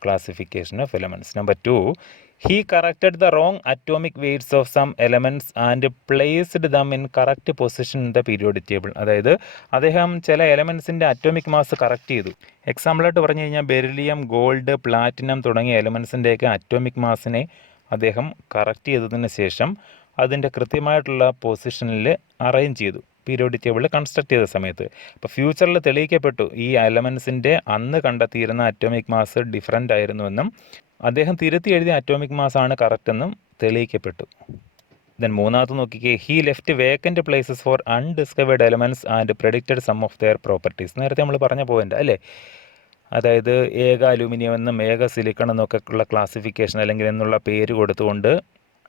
classification of elements. Number 2, he corrected the wrong atomic weights of some elements and placed them in correct position in the periodic table. അതായത് അദ്ദേഹം ചില എലമെൻറ്റ്സിൻ്റെ atomic mass correct ചെയ്തു. എക്സാമ്പിളായിട്ട് പറഞ്ഞു കഴിഞ്ഞാൽ beryllium, gold, platinum തുടങ്ങിയ എലമെൻറ്റ്സിൻ്റെയൊക്കെ atomic മാസിനെ അദ്ദേഹം correct ചെയ്തതിന് ശേഷം അതിൻ്റെ കൃത്യമായിട്ടുള്ള പൊസിഷനിൽ അറേഞ്ച് ചെയ്തു പീരിയോഡിക് ടേബിൾ കൺസ്ട്രക്ട് ചെയ്ത സമയത്ത്. അപ്പോൾ ഫ്യൂച്ചറിൽ തെളിയിക്കപ്പെട്ടു ഈ എലമെൻറ്റ്സിൻ്റെ അന്ന് കണ്ടെത്തിയിരുന്ന അറ്റോമിക് മാസ് ഡിഫറൻ്റ് ആയിരുന്നുവെന്നും അദ്ദേഹം തിരുത്തി എഴുതിയ അറ്റോമിക് മാസാണ് കറക്റ്റെന്നും തെളിയിക്കപ്പെട്ടു. ദെൻ മൂന്നാമത് നോക്കിക്കേ, he left vacant places for undiscovered elements and predicted some of their properties. നേരത്തെ നമ്മൾ പറഞ്ഞ പോയിൻ്റ് അല്ലേ. അതായത് ഏക അലൂമിനിയം എന്നും ഏക സിലിക്കൺ എന്നൊക്കെ ഉള്ള ക്ലാസിഫിക്കേഷൻ അല്ലെങ്കിൽ എന്നുള്ള പേര് കൊടുത്തുകൊണ്ട്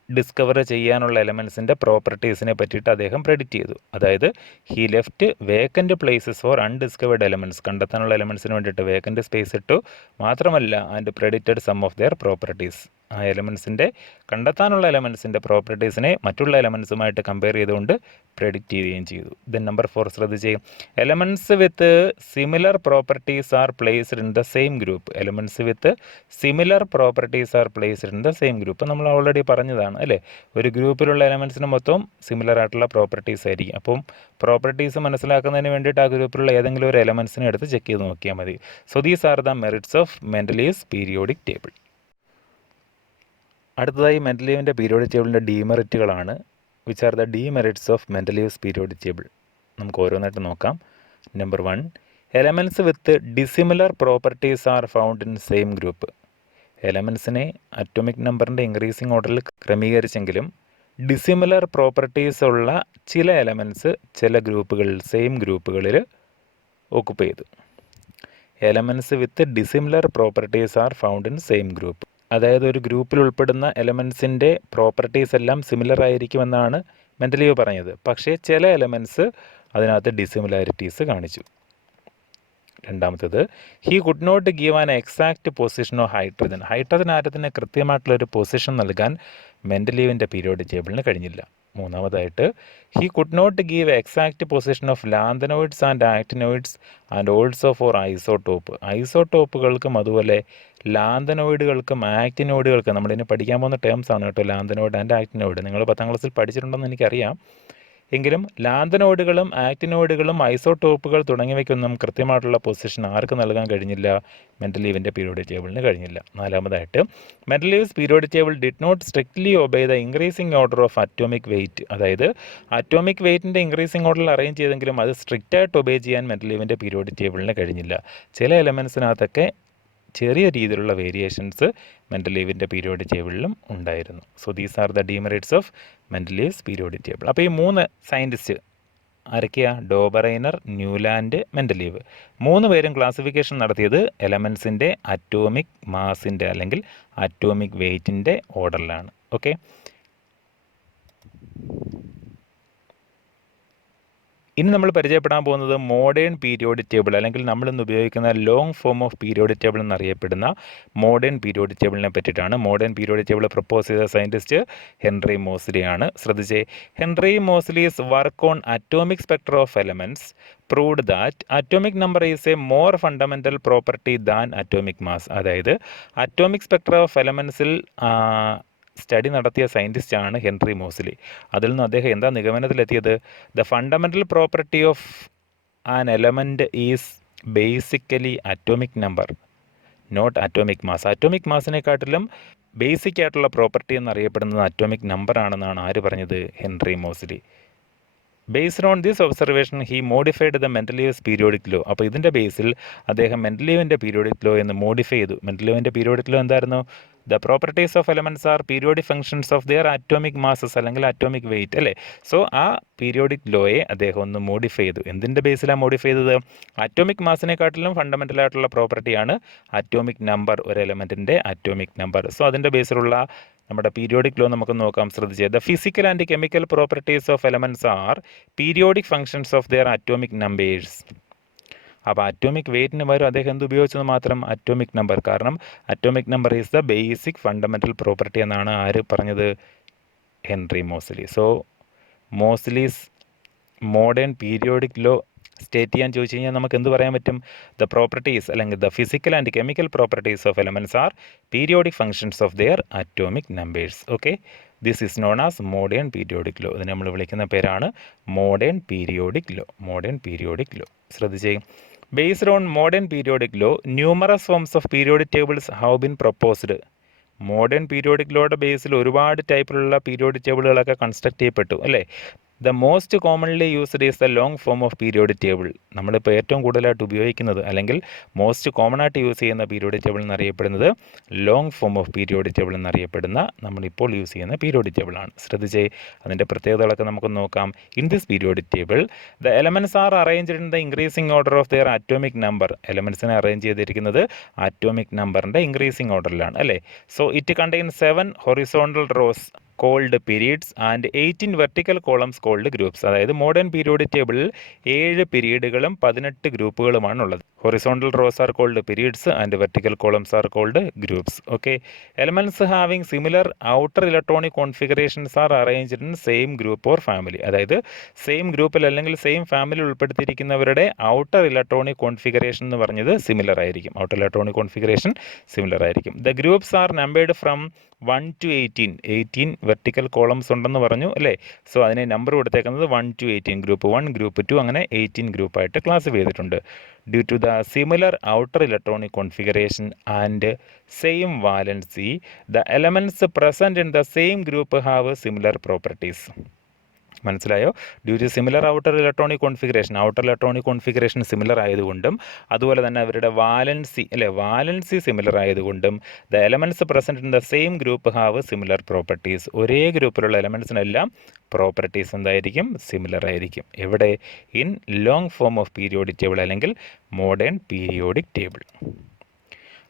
ഡിസ്കവർ ചെയ്യാനുള്ള എലമെൻറ്റ്സിൻ്റെ പ്രോപ്പർട്ടീസിനെ പറ്റിയിട്ട് അദ്ദേഹം പ്രെഡിക്റ്റ് ചെയ്തു. അതായത് he left vacant places for undiscovered elements, കണ്ടെത്താനുള്ള എലമെൻറ്റ്സിന് വേണ്ടിയിട്ട് വേക്കൻറ്റ് സ്പേസ് ഇട്ടു. മാത്രമല്ല and predicted some of their properties, ആ എലമെൻറ്റ്സിൻ്റെ കണ്ടെത്താനുള്ള എലമെൻറ്റ്സിൻ്റെ പ്രോപ്പർട്ടീസിനെ മറ്റുള്ള എലമെൻറ്റ്സുമായിട്ട് കമ്പയർ ചെയ്തുകൊണ്ട് പ്രെഡിക്റ്റ് ചെയ്യുകയും ചെയ്തു. ദെൻ നമ്പർ 4 ശ്രദ്ധിച്ചേ, elements with similar properties are placed in the same group. Elements with similar properties are placed in the same group നമ്മൾ ഓൾറെഡി പറഞ്ഞതാണ് അല്ലേ. ഒരു ഗ്രൂപ്പിലുള്ള എലമെൻറ്റ്സിന് മൊത്തം സിമിലർ ആയിട്ടുള്ള പ്രോപ്പർട്ടീസ് ആയിരിക്കും. അപ്പം പ്രോപ്പർട്ടീസ് മനസ്സിലാക്കുന്നതിന് വേണ്ടിയിട്ട് ആ ഗ്രൂപ്പിലുള്ള ഏതെങ്കിലും ഒരു എലമെൻറ്റ്സിനെ എടുത്ത് ചെക്ക് ചെയ്ത് നോക്കിയാൽ മതി. So these are the merits of Mendeleev's periodic table. അടുത്തതായി മെൻഡലീവിൻ്റെ പീരിയോഡിക് ടേബിളിൻ്റെ ഡീമെറിറ്റുകളാണ്. Which are the demerits of Mendeleev's periodic table. നമുക്ക് ഓരോന്നായിട്ട് നോക്കാം. Number 1, elements with dissimilar properties are found in same group. എലമെൻറ്റ്സിനെ അറ്റോമിക് നമ്പറിൻ്റെ ഇൻക്രീസിങ് ഓർഡറിൽ ക്രമീകരിച്ചെങ്കിലും ഡിസിമിലർ പ്രോപ്പർട്ടീസ് ഉള്ള ചില എലമെൻറ്റ്സ് ചില ഗ്രൂപ്പുകളിൽ, സെയിം ഗ്രൂപ്പുകളിൽ ഓക്കുപ്പൈ ചെയ്തു. Elements with dissimilar properties are found in same group. അതായത് ഒരു ഗ്രൂപ്പിൽ ഉൾപ്പെടുന്ന എലമെൻറ്റ്സിൻ്റെ പ്രോപ്പർട്ടീസ് എല്ലാം സിമിലർ ആയിരിക്കുമെന്നാണ് മെൻഡലീവ് പറഞ്ഞത്. പക്ഷേ ചില എലമെൻറ്റ്സ് അതിനകത്ത് ഡിസിമിലാരിറ്റീസ് കാണിച്ചു. രണ്ടാമത്തേത്, he could not give an exact position of hydrogen. Hydrogen ആറ്റത്തിന് കൃത്യമായിട്ടുള്ളൊരു പൊസിഷൻ നൽകാൻ മെൻഡലീവിൻ്റെ പീരിയോഡിക് ടേബിളിന് കഴിഞ്ഞില്ല. മൂന്നാമതായിട്ട്, he could not give exact position of lanthanoids and actinoids and also for isotope. ഐസോടോപ്പുകൾക്കും അതുപോലെ ലാന്തനോയിഡുകൾക്കും ആക്ടിനോയിഡുകൾക്കും, നമ്മളിനി പഠിക്കാൻ പോകുന്ന ടേംസ് ആണ് കേട്ടോ, ലാന്തനോയിഡ് ആൻഡ് ആക്ടിനോയിഡ്. നിങ്ങൾ 10ാം ക്ലാസ്സിൽ പഠിച്ചിട്ടുണ്ടെന്ന് എനിക്കറിയാം. എങ്കിലും ലാന്തനോയിഡുകളും ആക്ടിനോയിഡുകളും ഐസോടോപ്പുകൾ തുടങ്ങിയവയ്ക്കൊന്നും കൃത്യമായിട്ടുള്ള പൊസിഷൻ ആർക്ക് നൽകാൻ കഴിഞ്ഞില്ല? മെൻഡലീവിൻ്റെ പീരിയോഡിക് ടേബിളിന് കഴിഞ്ഞില്ല. നാലാമതായിട്ട്, Mendeleev's periodic table did not strictly obey the increasing order of atomic weight. അതായത് അറ്റോമിക് വെയ്റ്റിൻ്റെ ഇൻക്രീസിംഗ് ഓർഡറിൽ അറേഞ്ച് ചെയ്തെങ്കിലും അത് സ്ട്രിക്റ്റായിട്ട് ഒബേ ചെയ്യാൻ മെൻഡലീവിൻ്റെ പീരിയോഡിക് ടേബിളിന് കഴിഞ്ഞില്ല. ചില എലമെൻറ്റ്സിനകത്തൊക്കെ ചെറിയ രീതിയിലുള്ള വേരിയേഷൻസ് മെൻഡലീവിൻ്റെ പീരിയോഡിക് ടേബിളിലും ഉണ്ടായിരുന്നു. So these are the demerits of Mendeleev's periodic table. അപ്പോൾ ഈ 3 സയൻറ്റിസ്റ്റ് ആരൊക്കെയാ? Dobereiner, Newland, Mendeleev. 3 പേരും ക്ലാസിഫിക്കേഷൻ നടത്തിയത് എലമെൻസിൻ്റെ അറ്റോമിക് മാസിൻ്റെ അല്ലെങ്കിൽ അറ്റോമിക് വെയ്റ്റിൻ്റെ ഓർഡറിലാണ്. ഓക്കെ. ഇനി നമ്മൾ പരിചയപ്പെടാൻ പോകുന്നത് മോഡേൺ പീരിയോഡിക് ടേബിൾ അല്ലെങ്കിൽ നമ്മളിന്ന് ഉപയോഗിക്കുന്ന long form of periodic table എന്നറിയപ്പെടുന്ന മോഡേൺ പീരിയോഡിക് ടേബിളിനെ പറ്റിയിട്ടാണ്. മോഡേൺ പീരിയോഡിക് ടേബിൾ പ്രപ്പോസ് ചെയ്ത സയൻറ്റിസ്റ്റ് ഹെൻറി മോസ്ലി ആണ്. ശ്രദ്ധിച്ചേ, Henry Moseley's work on atomic spectrum of elements proved that atomic number is a more fundamental property than atomic mass. അതായത് atomic spectrum of എലമെൻസിൽ study നടത്തിയ സയൻറ്റിസ്റ്റാണ് Henry Moseley. അതിൽ നിന്ന് അദ്ദേഹം എന്താ നിഗമനത്തിലെത്തിയത്? The fundamental property of an element is basically atomic number, not atomic mass. Atomic മാസിനെക്കാട്ടിലും ബേസിക് ആയിട്ടുള്ള പ്രോപ്പർട്ടി എന്നറിയപ്പെടുന്നത് അറ്റോമിക് നമ്പർ ആണെന്നാണ് ആര് പറഞ്ഞത്? Henry Moseley. Based on this observation he modified the Mendeleev's periodic law. അപ്പോൾ ഇതിൻ്റെ ബേസിൽ അദ്ദേഹം മെൻഡലീവിൻ്റെ പീരിയോഡിക് ലോ എന്ന് മോഡിഫൈ ചെയ്തു. മെൻഡലീവിൻ്റെ പീരിയോഡിക് ലോ എന്തായിരുന്നു? The properties of elements are periodic functions of their atomic masses അല്ലെങ്കിൽ അറ്റോമിക് വെയിറ്റ് അല്ലേ. സോ ആ പീരിയോഡിക് ലോയെ അദ്ദേഹം ഒന്ന് മോഡിഫൈ ചെയ്തു. എന്തിൻ്റെ ബേസിലാണ് മോഡിഫൈ ചെയ്തത്? അറ്റോമിക് മാസിനെക്കാട്ടിലും ഫണ്ടമെൻ്റൽ ആയിട്ടുള്ള പ്രോപ്പർട്ടിയാണ് അറ്റോമിക് നമ്പർ, ഒരു എലമെൻറ്റിൻ്റെ അറ്റോമിക് നമ്പർ. സോ അതിൻ്റെ ബേസിലുള്ള നമ്മുടെ പീരിയോഡിക് ലോ നമുക്ക് നോക്കാം. ശ്രദ്ധിച്ചത്, the physical and chemical properties of elements are periodic functions of their atomic numbers. അപ്പോൾ അറ്റോമിക് വെയ്റ്റിന് പകരം അദ്ദേഹം എന്ത് ഉപയോഗിച്ചത് മാത്രം? Atomic number. കാരണം atomic number is the basic fundamental property എന്നാണ് ആര് പറഞ്ഞത്? Henry Moseley. So Moseley's modern periodic law state ചെയ്യാൻ ചോദിച്ചു കഴിഞ്ഞാൽ നമുക്ക് എന്ത് പറയാൻ പറ്റും? ദ പ്രോപ്പർട്ടീസ് അല്ലെങ്കിൽ the physical and chemical properties of elements are periodic functions of their atomic numbers. Okay, this is known as modern periodic law. ഇതിനെ നമ്മൾ വിളിക്കുന്ന പേരാണ് modern periodic law. Modern periodic law. ശ്രദ്ധിച്ചേ, based on modern periodic law numerous forms of periodic tables have been proposed. Modern periodic ലോയുടെ ബേസിൽ ഒരുപാട് ടൈപ്പിലുള്ള periodic ടേബിളുകളൊക്കെ കൺസ്ട്രക്ട് ചെയ്യപ്പെട്ടു അല്ലേ. The most commonly used is the long form of periodic table. നമ്മളിപ്പോൾ ഏറ്റവും കൂടുതലായിട്ട് ഉപയോഗിക്കുന്നത് അല്ലെങ്കിൽ മോസ്റ്റ് കോമൺ ആയിട്ട് യൂസ് ചെയ്യുന്ന പീരിയോഡിക് ടേബിൾ എന്നറിയപ്പെടുന്നത് long form of periodic table എന്നറിയപ്പെടുന്ന നമ്മളിപ്പോൾ യൂസ് ചെയ്യുന്ന പീരിയോഡിക് ടേബിളാണ്. ശ്രദ്ധിച്ചേ, അതിൻ്റെ പ്രത്യേകതകളൊക്കെ നമുക്ക് നോക്കാം. In this periodic table the elements are arranged in the increasing order of their atomic number. എലമെൻറ്റ്സിനെ അറേഞ്ച് ചെയ്തിരിക്കുന്നത് അറ്റോമിക് നമ്പറിൻ്റെ ഇൻക്രീസിംഗ് ഓർഡറിലാണ് അല്ലേ. So it contain 7 horizontal rows called periods and 18 vertical columns called groups. അതായത് modern periodic ടേബിളിൽ 7 പീരീഡുകളും 18 ഗ്രൂപ്പുകളുമാണ് ഉള്ളത്. Horizontal rows are called periods and vertical columns are called groups. Okay, elements having similar outer electronic configurations R arranged in same group or family. അതായത് same ഗ്രൂപ്പിൽ അല്ലെങ്കിൽ same family ഉൾപ്പെടുത്തിയിരിക്കുന്നവരുടെ outer electronic configuration എന്ന് പറഞ്ഞത് similar ആയിരിക്കും. Outer electronic configuration similar ആയിരിക്കും. The groups are numbered from 1 to 18. 18 vertical columns ഉണ്ടെന്ന് പറഞ്ഞു അല്ലേ. സോ അതിനെ നമ്പർ കൊടുത്തേക്കുന്നത് 1 to 18. ഗ്രൂപ്പ് 1, ഗ്രൂപ്പ് 2 അങ്ങനെ 18 ഗ്രൂപ്പായിട്ട് ക്ലാസിഫൈ ചെയ്തിട്ടുണ്ട്. Due to the similar outer electronic configuration and same valency the elements present in the same group have similar properties. മനസ്സിലായോ? Due to similar outer electronic configuration similar ആയതുകൊണ്ടും അതുപോലെ തന്നെ അവരുടെ valency similar ആയതുകൊണ്ടും the elements present in the same group have similar properties. ഒരേ ഗ്രൂപ്പിലുള്ള എലമെൻറ്റ്സിനെല്ലാം properties എന്തായിരിക്കും? സിമിലർ ആയിരിക്കും. എവിടെ? In long form of periodic table അല്ലെങ്കിൽ മോഡേൺ പീരിയോഡിക് ടേബിൾ.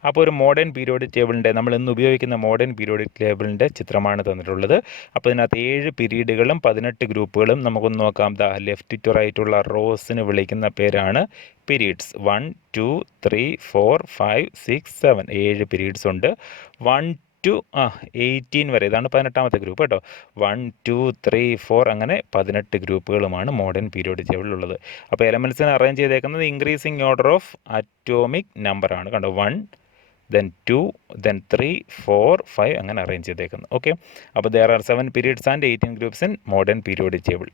അപ്പോൾ ഒരു മോഡേൺ പീരിയോഡിക് ടേബിളിൻ്റെ നമ്മൾ ഇന്ന് ഉപയോഗിക്കുന്ന മോഡേൺ പീരിയോഡിക് ടേബിളിൻ്റെ ചിത്രമാണ് തന്നിട്ടുള്ളത്. അപ്പോൾ ഇതിനകത്ത് 7 പീരീഡുകളും 18 ഗ്രൂപ്പുകളും നമുക്കൊന്ന് നോക്കാം. ദ ലെഫ്റ്റ് ടു റൈറ്റുള്ള റോസിന് വിളിക്കുന്ന പേരാണ് പീരീഡ്സ്. 1 2 3 4 5 6 7 7 പീരീഡ്സ് ഉണ്ട്. 1 to 18 വരെ, ഇതാണ് 18ാമത്തെ ഗ്രൂപ്പ് കേട്ടോ. 1 2 3 4 അങ്ങനെ 18 ഗ്രൂപ്പുകളുമാണ് മോഡേൺ പീരിയോഡിക് ടേബിളിലുള്ളത്. അപ്പോൾ എലമെൻറ്റ്സിനെ അറേഞ്ച് ചെയ്തേക്കുന്നത് ഇൻക്രീസിങ് ഓർഡർ ഓഫ് അറ്റോമിക് നമ്പറാണ് കണ്ടോ. 1 then 2 then 3 4 5 അങ്ങനെ അറേഞ്ച് ചെയ്തേക്കുന്നത്. ഓക്കെ, അപ്പോൾ there are 7 periods and 18 groups in modern periodic table.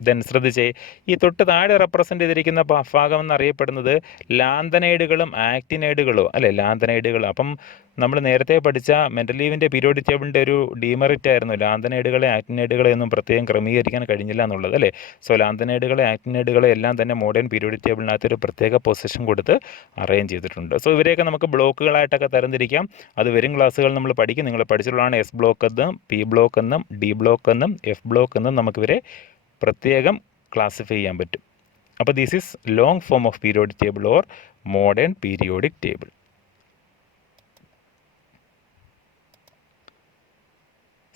Then ശ്രദ്ധിച്ചേ, ഈ തൊട്ട് താഴെ റെപ്രസെൻ്റ് ചെയ്തിരിക്കുന്ന ഭാഗം എന്നറിയപ്പെടുന്നത് ലാന്തനൈഡുകളും ആക്റ്റിനൈഡുകളോ അല്ലേ. ലാന്തനൈഡുകൾ, അപ്പം നമ്മൾ നേരത്തെ പഠിച്ച മെൻഡലീവിൻ്റെ പീരിയോഡിക് ടേബിളിൻ്റെ ഒരു ഡീമെറിറ്റ് ആയിരുന്നു ലാന്തനൈഡുകളെ ആക്റ്റിനൈഡുകളെ ഒന്നും പ്രത്യേകം ക്രമീകരിക്കാൻ കഴിഞ്ഞില്ല എന്നുള്ളത് അല്ലേ. സോ ലാന്തനൈഡുകളെ ആക്റ്റിനൈഡുകളെ എല്ലാം തന്നെ മോഡേൺ പീരിയോഡിക് ടേബിളിനകത്ത് ഒരു പ്രത്യേക പൊസിഷൻ കൊടുത്ത് അറേഞ്ച് ചെയ്തിട്ടുണ്ട്. സോ ഇവരെയൊക്കെ നമുക്ക് ബ്ലോക്കുകളായിട്ടൊക്കെ തരംതിരിക്കാം. അത് വരും ക്ലാസ്സുകൾ നമ്മൾ പഠിക്കും. നിങ്ങൾ പഠിച്ചിട്ടുള്ളതാണ് S ബ്ലോക്ക് എന്നും P ബ്ലോക്ക് എന്നും D ബ്ലോക്ക് എന്നും F ബ്ലോക്ക് എന്നും നമുക്കിവരെ പ്രത്യേകം ക്ലാസിഫൈ ചെയ്യാൻ പറ്റും. അപ്പോൾ this is long form of periodic table or modern periodic table.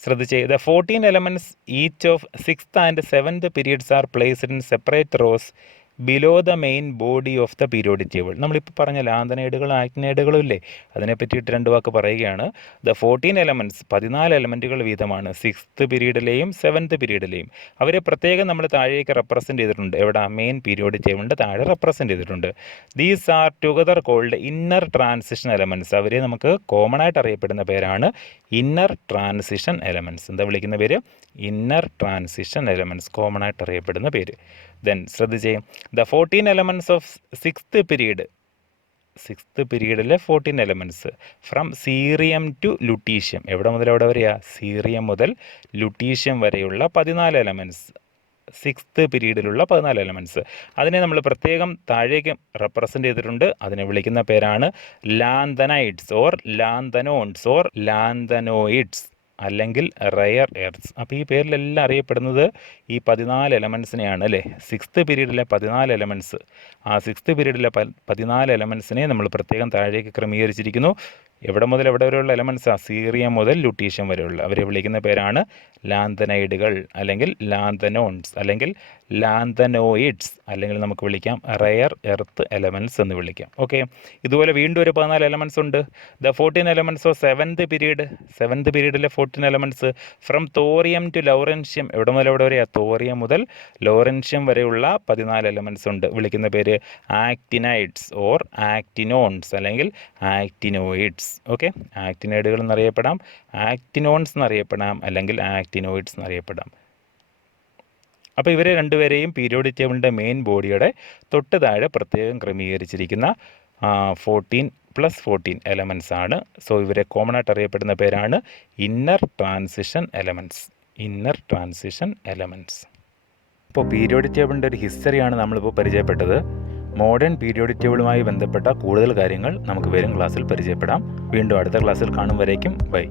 ശ്രദ്ധിച്ചേ, the 14 elements each of 6th and 7th periods are placed in separate rows below the main body of the periodic table. നമ്മളിപ്പോൾ പറഞ്ഞ ലാന്തനൈഡുകളും ആക്ടിനൈഡുകളും ഇല്ലേ, അതിനെ പറ്റിയിട്ട് 2 വാക്ക് പറയുകയാണ്. The 14 elements 14 എലമെൻറ്റുകൾ വീതമാണ് 6th പീരീഡിലെയും 7th പീരീഡിലെയും. അവരെ പ്രത്യേകം നമ്മൾ താഴേക്ക് റെപ്രസെൻറ്റ് ചെയ്തിട്ടുണ്ട്. എവിടെ? മെയിൻ പീരിയോഡിക് ടേബിളിൻ്റെ താഴെ റെപ്രസെൻറ്റ് ചെയ്തിട്ടുണ്ട്. These are together called inner transition elements. അവരെ നമുക്ക് കോമൺ ആയിട്ട് അറിയപ്പെടുന്ന പേരാണ് ഇന്നർ ട്രാൻസിഷൻ എലമെൻറ്റ്സ്. എന്താ വിളിക്കുന്ന പേര്? ഇന്നർ ട്രാൻസിഷൻ എലമെൻറ്റ്സ്, കോമൺ ആയിട്ട് അറിയപ്പെടുന്ന പേര്. ദെൻ ശ്രദ്ധിച്ചേ, the 14 elements of 6th period, 6th പീരീഡിലെ 14 elements from cerium to lutetium. എവിടെ മുതൽ എവിടെ വരെയാ? സീറിയം മുതൽ ലുട്ടീഷ്യം വരെയുള്ള 14 എലമെൻറ്റ്സ്, 6th പീരീഡിലുള്ള 14 എലമെൻറ്റ്സ്. അതിനെ നമ്മൾ പ്രത്യേകം താഴേക്ക് റെപ്രസെൻ്റ് ചെയ്തിട്ടുണ്ട്. അതിനെ വിളിക്കുന്ന പേരാണ് ലാന്തനൈഡ്സ് ഓർ ലാന്തനോൺസ് ഓർ ലാന്തനോയിഡ്സ് അല്ലെങ്കിൽ റയർ എർത്ത്സ്. അപ്പോൾ ഈ പേരിലെല്ലാം അറിയപ്പെടുന്നത് ഈ 14 എലമെൻറ്റ്സിനെയാണ് അല്ലേ. 6th പീരീഡിലെ 14 എലമെൻറ്റ്സ്, ആ 6th പീരീഡിലെ 14 എലമെൻറ്റ്സിനെ നമ്മൾ പ്രത്യേകം താഴേക്ക് ക്രമീകരിച്ചിരിക്കുന്നു. എവിടെ മുതൽ എവിടെ വരെയുള്ള എലമെൻറ്റ്സ്? സീറിയം മുതൽ ലുട്ടീഷ്യം വരെയുള്ള. അവരെ വിളിക്കുന്ന പേരാണ് ലാന്തനൈഡുകൾ അല്ലെങ്കിൽ ലാന്തനോൺസ് അല്ലെങ്കിൽ ലാന്തനോയിഡ്സ്, അല്ലെങ്കിൽ നമുക്ക് വിളിക്കാം റയർ എർത്ത് എലമെൻറ്റ്സ് എന്ന് വിളിക്കാം. ഓക്കെ, ഇതുപോലെ വീണ്ടും ഒരു 14 എലമെൻറ്റ്സ് ഉണ്ട്. The 14 elements of 7th period, 7th പീരീഡിലെ 14 elements from thorium to lawrencium. എവിടെ മുതൽ എവിടെ വരെയാണ്? തോറിയം മുതൽ ലൗറൻഷ്യം വരെയുള്ള 14 എലമെൻറ്റ്സ് ഉണ്ട്. വിളിക്കുന്ന പേര് ആക്ടിനൈഡ്സ് ഓർ ആക്ടിനോൺസ് അല്ലെങ്കിൽ ആക്ടിനോയിഡ്സ്. ഓക്കെ, ആക്ടിനൈഡുകൾ എന്നറിയപ്പെടാം, ആക്ടിനോൺസ് എന്നറിയപ്പെടാം, അല്ലെങ്കിൽ ആക്ടിനോയിഡ്സ് എന്നറിയപ്പെടാം. അപ്പോൾ ഇവരെ രണ്ടുപേരെയും പീരിയോഡിക് ടേബിളിൻ്റെ മെയിൻ ബോഡിയുടെ തൊട്ട് താഴെ പ്രത്യേകം ക്രമീകരിച്ചിരിക്കുന്ന 14+14 എലമെൻറ്റ്സ് ആണ്. സോ ഇവരെ കോമൺ ആയിട്ട് അറിയപ്പെടുന്ന പേരാണ് inner transition elements, inner transition elements. ഇപ്പോൾ പീരിയോഡിക് ടേബിളിൻ്റെ ഒരു ഹിസ്റ്ററിയാണ് നമ്മളിപ്പോൾ പരിചയപ്പെട്ടത്. മോഡേൺ പീരിയോഡിക് ടേബിളുമായി ബന്ധപ്പെട്ട കൂടുതൽ കാര്യങ്ങൾ നമുക്ക് വരും ക്ലാസ്സിൽ പരിചയപ്പെടാം. വീണ്ടും അടുത്ത ക്ലാസ്സിൽ കാണും വരേക്കും ബൈ.